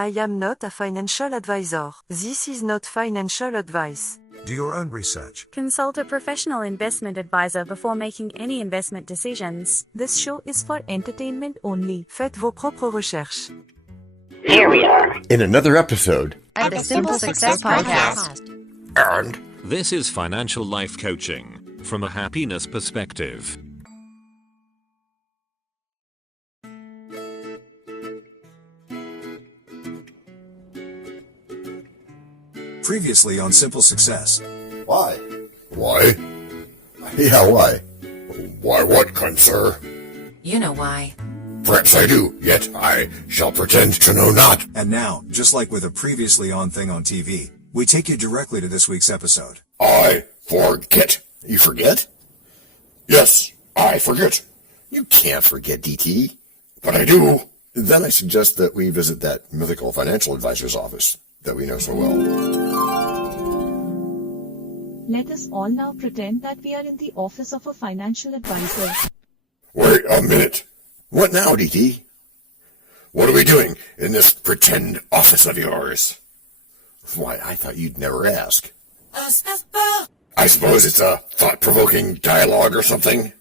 I am not a financial advisor. This is not financial advice. Do your own research. Consult a professional investment advisor before making any investment decisions. This show is for entertainment only. Faites vos propres recherches. Here we are in another episode of the Simple Success Podcast. And this is financial life coaching from a happiness perspective. Previously on Simple Success. Why? Yeah, why? Why what, kind sir? You know why. Perhaps I do, yet I shall pretend to know not. And now, just like with a previously on thing on TV, we take you directly to this week's episode. I forget. You forget? Yes, I forget. You can't forget, DT. But I do. Then I suggest that we visit that mythical financial advisor's office that we know so well. Let us all now pretend that we are in the office of a financial advisor. Wait a minute. What now, DT? What are we doing in this pretend office of yours? Why, I thought you'd never ask. I suppose it's a thought-provoking dialogue or something.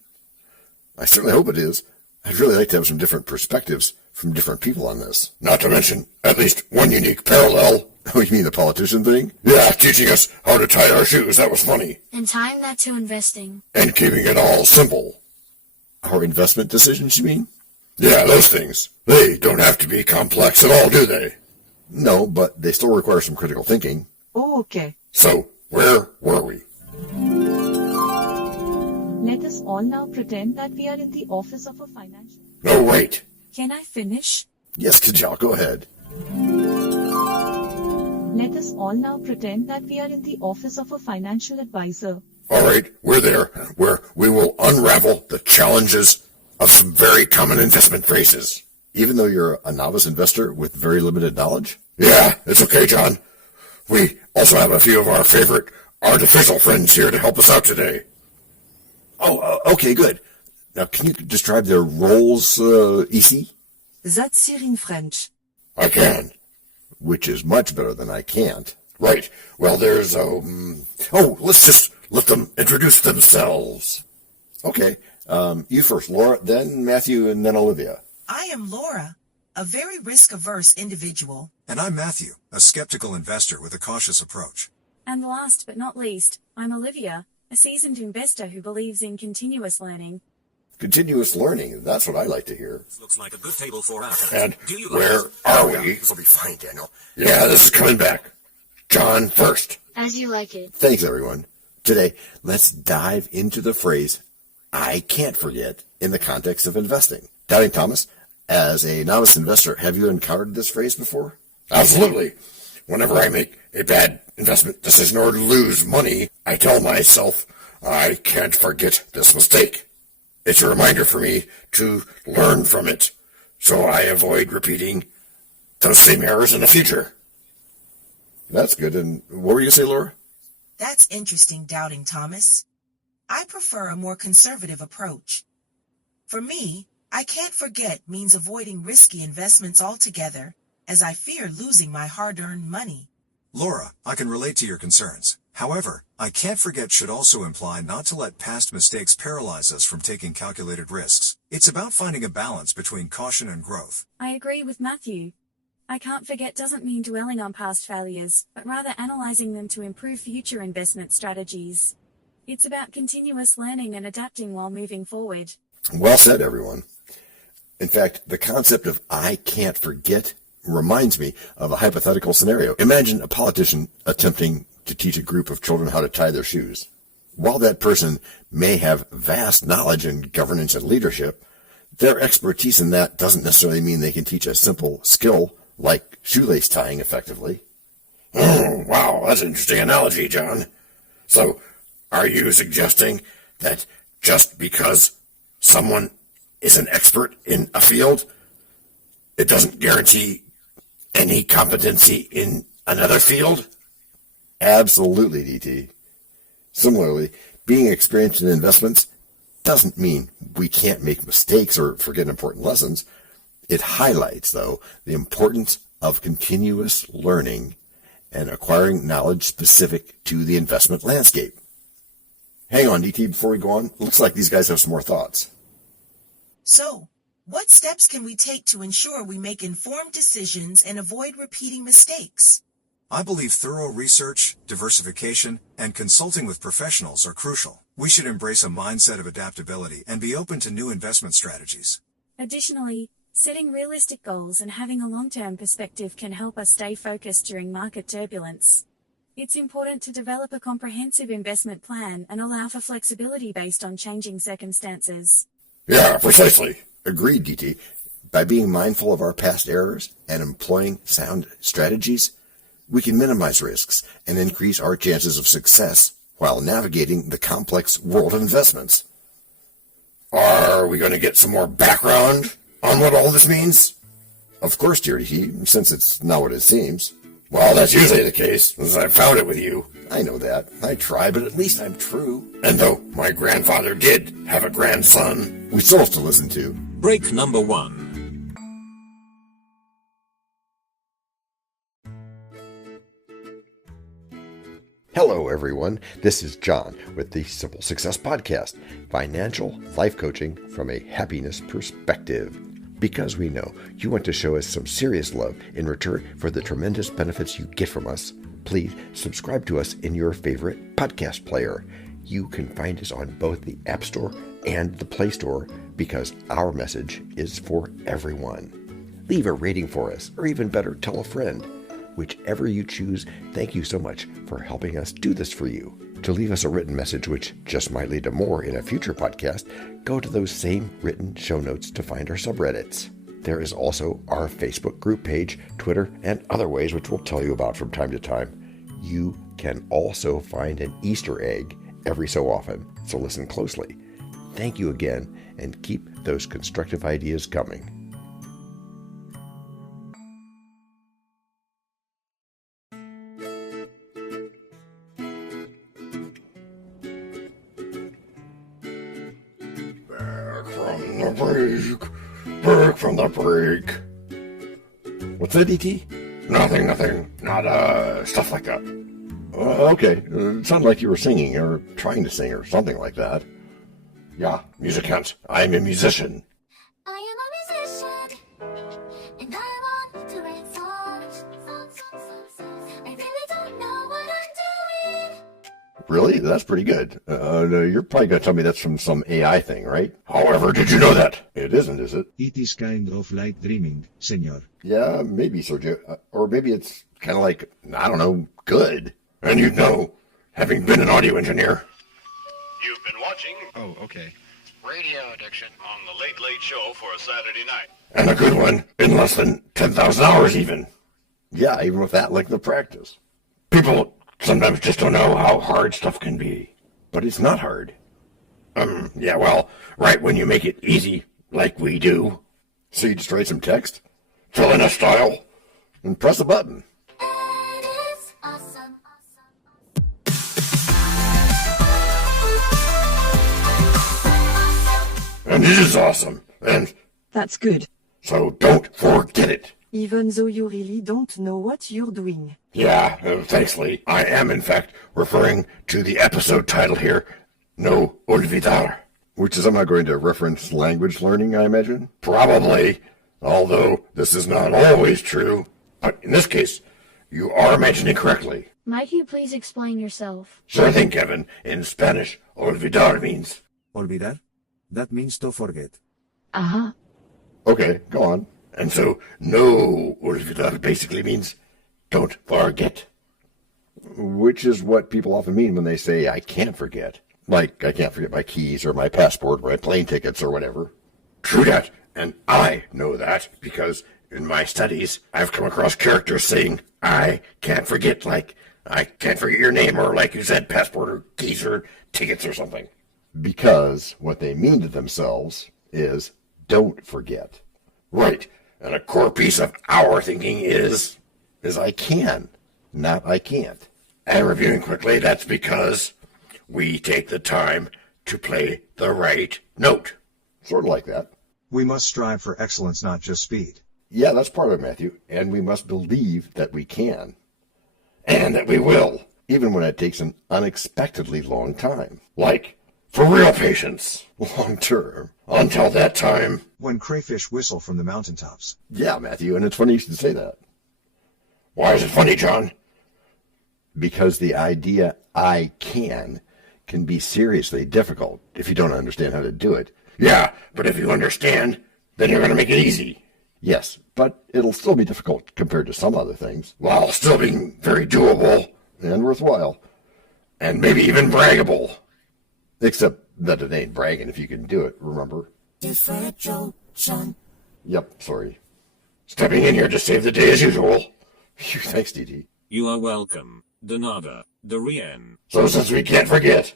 I certainly hope it is. I'd really like to have some different perspectives from different people on this. Not to mention at least one unique parallel. Oh, you mean the politician thing? Yeah, teaching us how to tie our shoes. That was funny. And tying that to investing. And keeping it all simple. Our investment decisions, you mean? Yeah, those things. They don't have to be complex at all, do they? No, but they still require some critical thinking. Oh, okay. So, where were we? Let us all now pretend that we are in the office of a financial... No, wait. Can I finish? Yes, Kajal, go ahead. Let us all now pretend that we are in the office of a financial advisor. All right, we're there, where we will unravel the challenges of some very common investment phrases. Even though you're a novice investor with very limited knowledge? Yeah, it's okay, John. We also have a few of our favorite artificial friends here to help us out today. Oh, okay, good. Now, can you describe their roles, ici? That's here in French. I can. Which is much better than I can't. Right. Well, there's, let's just let them introduce themselves. Okay. You first, Laura, then Matthew, and then Olivia. I am Laura, a very risk-averse individual. And I'm Matthew, a skeptical investor with a cautious approach. And last but not least, I'm Olivia, a seasoned investor who believes in continuous learning. Continuous learning, that's what I like to hear. Looks like a good table for us. And where are we? This will be fine, Daniel. Yeah, this is coming back. John first. As you like it. Thanks, everyone. Today, let's dive into the phrase, I can't forget, in the context of investing. Doubting Thomas, as a novice investor, have you encountered this phrase before? Absolutely. Whenever I make a bad investment decision or lose money, I tell myself, I can't forget this mistake. It's a reminder for me to learn from it, so I avoid repeating those same errors in the future. That's good. And what were you going to say, Laura? That's interesting, Doubting Thomas. I prefer a more conservative approach. For me, I can't forget means avoiding risky investments altogether, as I fear losing my hard-earned money. Laura, I can relate to your concerns. However, I can't forget should also imply not to let past mistakes paralyze us from taking calculated risks. It's about finding a balance between caution and growth. I agree with Matthew. I can't forget doesn't mean dwelling on past failures, but rather analyzing them to improve future investment strategies. It's about continuous learning and adapting while moving forward. Well said, everyone. In fact, the concept of I can't forget reminds me of a hypothetical scenario. Imagine a politician attempting to teach a group of children how to tie their shoes. While that person may have vast knowledge in governance and leadership, their expertise in that doesn't necessarily mean they can teach a simple skill like shoelace tying effectively. Oh, wow, that's an interesting analogy, John. So, are you suggesting that just because someone is an expert in a field, it doesn't guarantee any competency in another field? Absolutely, DT. Similarly, being experienced in investments doesn't mean we can't make mistakes or forget important lessons. It highlights, though, the importance of continuous learning and acquiring knowledge specific to the investment landscape. Hang on, DT, before we go on. Looks like these guys have some more thoughts. So, what steps can we take to ensure we make informed decisions and avoid repeating mistakes? I believe thorough research, diversification, and consulting with professionals are crucial. We should embrace a mindset of adaptability and be open to new investment strategies. Additionally, setting realistic goals and having a long-term perspective can help us stay focused during market turbulence. It's important to develop a comprehensive investment plan and allow for flexibility based on changing circumstances. Yeah, precisely. Agreed, DT. By being mindful of our past errors and employing sound strategies, we can minimize risks and increase our chances of success while navigating the complex world of investments. Are we going to get some more background on what all this means? Of course, dear DT, since it's not what it seems. Well, that's usually the case, as I found it with you. I know that. I try, but at least I'm true. And though my grandfather did have a grandson, we still have to listen to. Break number 1. Hello, everyone. This is John with the Simple Success Podcast, financial life coaching from a happiness perspective. Because we know you want to show us some serious love in return for the tremendous benefits you get from us, please subscribe to us in your favorite podcast player. You can find us on both the App Store and the Play Store because our message is for everyone. Leave a rating for us, or even better, tell a friend. Whichever you choose, thank you so much for helping us do this for you. To leave us a written message, which just might lead to more in a future podcast, go to those same written show notes to find our subreddits. There is also our Facebook group page, Twitter, and other ways which we'll tell you about from time to time. You can also find an Easter egg every so often, so listen closely. Thank you again, and keep those constructive ideas coming. Back from the break. What's that, DT? Nothing. Not, stuff like that. Okay. It sounded like you were singing, or trying to sing, or something like that. Yeah, musicant. I'm a musician. I am a musician, and I want to write songs. I really don't know what I'm doing. Really? That's pretty good. You're probably going to tell me that's from some AI thing, right? However, did you know that? It isn't, is it? It is kind of like dreaming, senor. Yeah, maybe, Sergio. Or maybe it's kind of like, I don't know, good. And you'd know, having been an audio engineer. You've been watching Radio Addiction on the Late Late Show for a Saturday night. And a good one in less than 10,000 hours even. Yeah, even with that length of practice. People sometimes just don't know how hard stuff can be. But it's not hard. Yeah, well, right when you make it easy, like we do. So you just write some text, fill in a style, and press a button. It is awesome. And it is awesome. And That's good. so don't forget it. Even though you really don't know what you're doing. Yeah, thanks, Lee. I am, in fact, referring to the episode title here, No Olvidar. Which is somehow going to reference language learning, I imagine? Probably. Although this is not always true. But in this case, you are imagining correctly. Might you please explain yourself? Sure thing, Kevin. In Spanish, olvidar means... Olvidar? That means to forget. Uh-huh. Okay, go on. And so, no olvidar basically means don't forget. Which is what people often mean when they say, I can't forget. Like, I can't forget my keys or my passport or my plane tickets or whatever. True that. And I know that because in my studies, I've come across characters saying, I can't forget, like, I can't forget your name, or like you said, passport or keys or tickets or something. Because what they mean to themselves is, don't forget. Right. And a core piece of our thinking is I can, not I can't. And reviewing quickly, that's because we take the time to play the right note. Sort of like that. We must strive for excellence, not just speed. Yeah, that's part of it, Matthew. And we must believe that we can. And that we will. Even when it takes an unexpectedly long time. Like, for real patience. Long term. Until that time. When crayfish whistle from the mountaintops. Yeah, Matthew, and it's funny you should say that. Why is it funny, John? Because the idea I can be seriously difficult if you don't understand how to do it. Yeah, but if you understand, then you're going to make it easy. Yes, but it'll still be difficult compared to some other things. While still being very doable. And worthwhile. And maybe even braggable. Except that it ain't bragging if you can do it, remember? Differential, son. Yep, sorry. Stepping in here to save the day as usual. Thanks, DT. You are welcome, Donada, Dorian. So since we can't forget.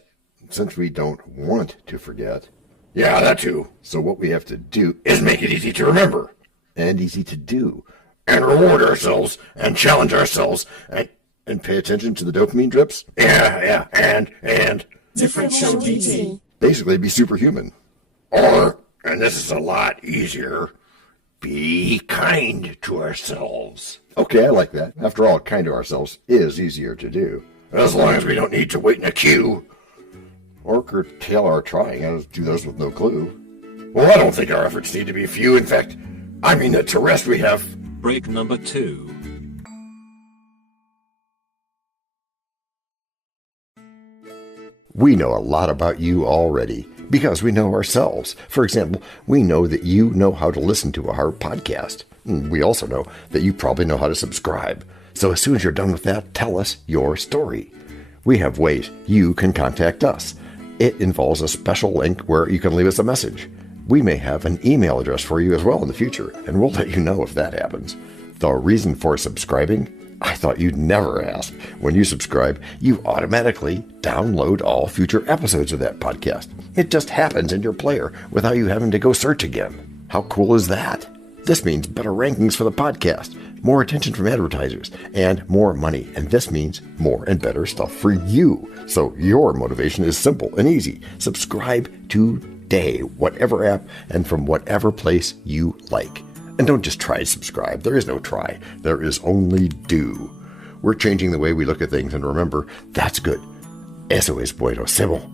Since we don't want to forget. Yeah, that too. So what we have to do is make it easy to remember. And easy to do. And reward ourselves, and challenge ourselves, and pay attention to the dopamine drips? Yeah, and... Differential DT. Basically be superhuman. Or, and this is a lot easier, be kind to ourselves. Okay, I like that. After all, kind to ourselves is easier to do. As long as we don't need to wait in a queue. Or curtail our trying and do those with no clue. Well, I don't think our efforts need to be few. In fact, I mean that to rest we have... Break number 2. We know a lot about you already because we know ourselves. For example, we know that you know how to listen to our podcast. We also know that you probably know how to subscribe. So as soon as you're done with that, tell us your story. We have ways you can contact us. It involves a special link where you can leave us a message. We may have an email address for you as well in the future, and we'll let you know if that happens. The reason for subscribing? I thought you'd never ask. When you subscribe, you automatically download all future episodes of that podcast. It just happens in your player without you having to go search again. How cool is that? This means better rankings for the podcast, more attention from advertisers, and more money. And this means more and better stuff for you. So your motivation is simple and easy. Subscribe today, whatever app and from whatever place you like. And don't just try to subscribe. There is no try. There is only do. We're changing the way we look at things, and remember, that's good. Eso es bueno, Sybil.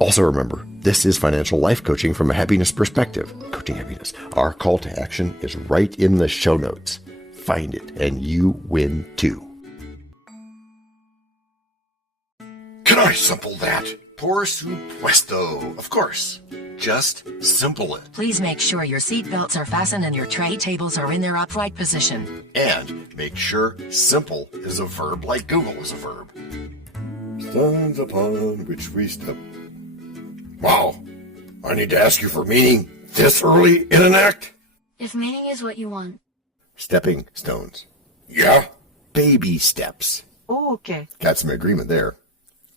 Also remember, this is financial life coaching from a happiness perspective. Coaching happiness. Our call to action is right in the show notes. Find it, and you win too. Can I simple that? Por supuesto. Of course. Just simple it. Please make sure your seat belts are fastened and your tray tables are in their upright position. And make sure simple is a verb like Google is a verb. Stones upon which we step. Wow. I need to ask you for meaning this early in an act? If meaning is what you want. Stepping stones. Yeah? Baby steps. Oh, okay. Got some agreement there.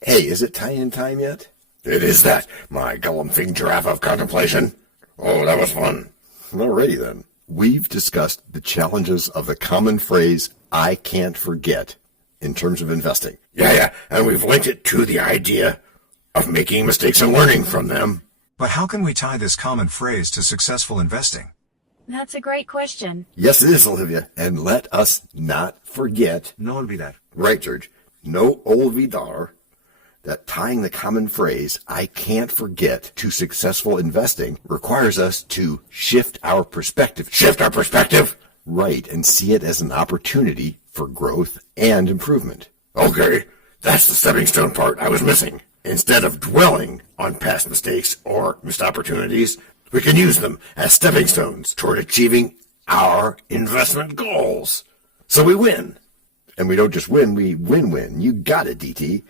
Hey, is it tie-in time yet? It is that, my galumphing giraffe of contemplation. Oh, that was fun. Alrighty then. We've discussed the challenges of the common phrase, I can't forget, in terms of investing. Yeah, and we've linked it to the idea of making mistakes and learning from them. But how can we tie this common phrase to successful investing? That's a great question. Yes, it is, Olivia. And let us not forget. No olvidar. Right, George. No olvidar. That tying the common phrase, I can't forget, to successful investing requires us to shift our perspective. Shift our perspective? Right, and see it as an opportunity for growth and improvement. Okay, that's the stepping stone part I was missing. Instead of dwelling on past mistakes or missed opportunities, we can use them as stepping stones toward achieving our investment goals. So we win. And we don't just win, we win-win. You got it, DT.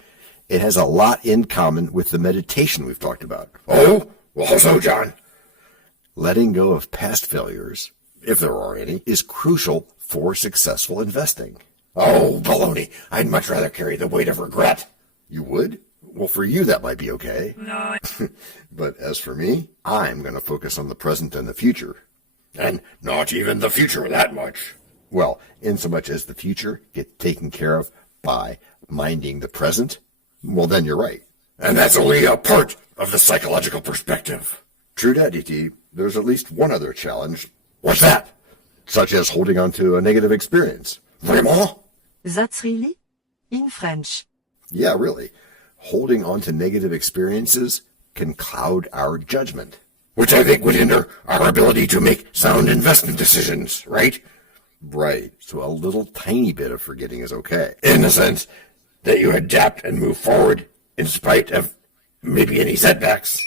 It has a lot in common with the meditation we've talked about. Oh? Well, how so, John? Letting go of past failures, if there are any, is crucial for successful investing. Oh, baloney. I'd much rather carry the weight of regret. You would? Well, for you, that might be okay. No. But as for me, I'm going to focus on the present and the future. And not even the future that much. Well, insomuch as the future gets taken care of by minding the present, well, then you're right. And that's only a part of the psychological perspective. True that, DT. There's at least one other challenge. What's that? such as holding on to a negative experience. Vraiment? That's really? In French. Yeah, really. Holding on to negative experiences can cloud our judgment. Which I think would hinder our ability to make sound investment decisions, right? Right. So a little tiny bit of forgetting is okay. In the sense that you adapt and move forward in spite of maybe any setbacks.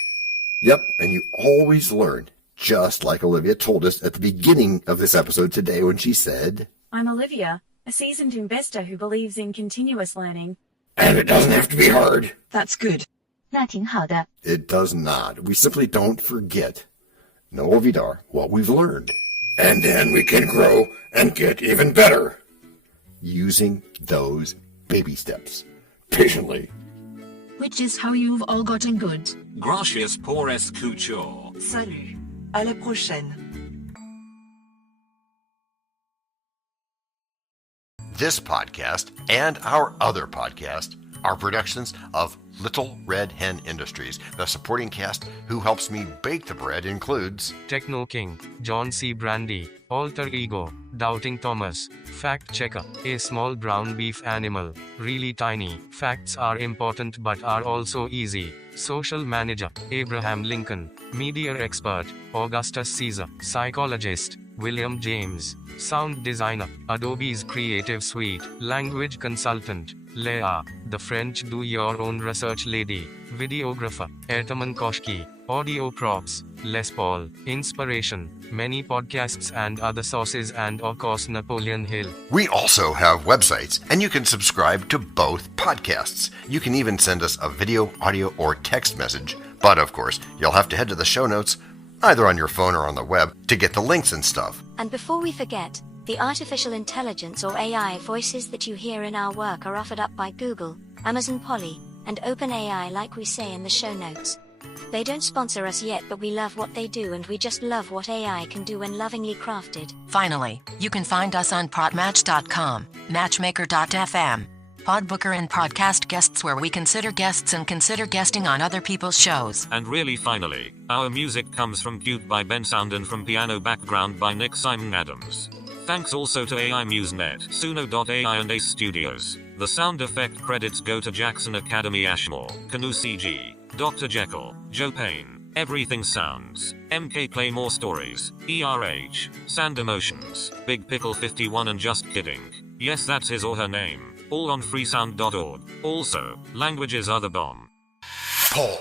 Yep, and you always learn, just like Olivia told us at the beginning of this episode today when she said, I'm Olivia, a seasoned investor who believes in continuous learning. And it doesn't have to be hard. That's good. 那挺好的. It does not. We simply don't forget. No Olvidar, what we've learned. And then we can grow and get even better. Using those baby steps. Patiently. Which is how you've all gotten good. Gracias por escuchar. Salut. À la prochaine. This podcast and our other podcast are productions of Little Red Hen Industries. The supporting cast who helps me bake the bread includes Techno King, John Brandy, Alter Ego, Doubting Thomas, Fact Checker, a small brown beef animal, really tiny, facts are important but are also easy, Social Manager, Abraham Lincoln, Media Expert, Augustus Caesar, Psychologist, William James, Sound Designer, Adobe's Creative Suite, Language Consultant, Leah, the French do-your-own research lady, Videographer, Ertaman Koshki, Audio Props, Les Paul, Inspiration, many podcasts and other sources and of course Napoleon Hill. We also have websites, and you can subscribe to both podcasts. You can even send us a video, audio, or text message, but of course, you'll have to head to the show notes, either on your phone or on the web, to get the links and stuff. And before we forget, the artificial intelligence or AI voices that you hear in our work are offered up by Google, Amazon Polly, and OpenAI like we say in the show notes. They don't sponsor us yet, but we love what they do and we just love what AI can do when lovingly crafted. Finally, you can find us on podmatch.com, matchmaker.fm, Podbooker, and podcast guests, where we consider guests and consider guesting on other people's shows. And really finally, our music comes from Cute by Ben Sound and from Piano Background by Nick Simon Adams. Thanks also to AI MuseNet, Suno.ai and Ace Studios. The sound effect credits go to Jackson Academy Ashmore, Canoe CG, Dr. Jekyll, Joe Payne, Everything Sounds, MK Play More Stories, ERH, Sand Emotions, Big Pickle 51 and Just Kidding. Yes, that's his or her name. All on freesound.org. Also, languages are the bomb. Paul.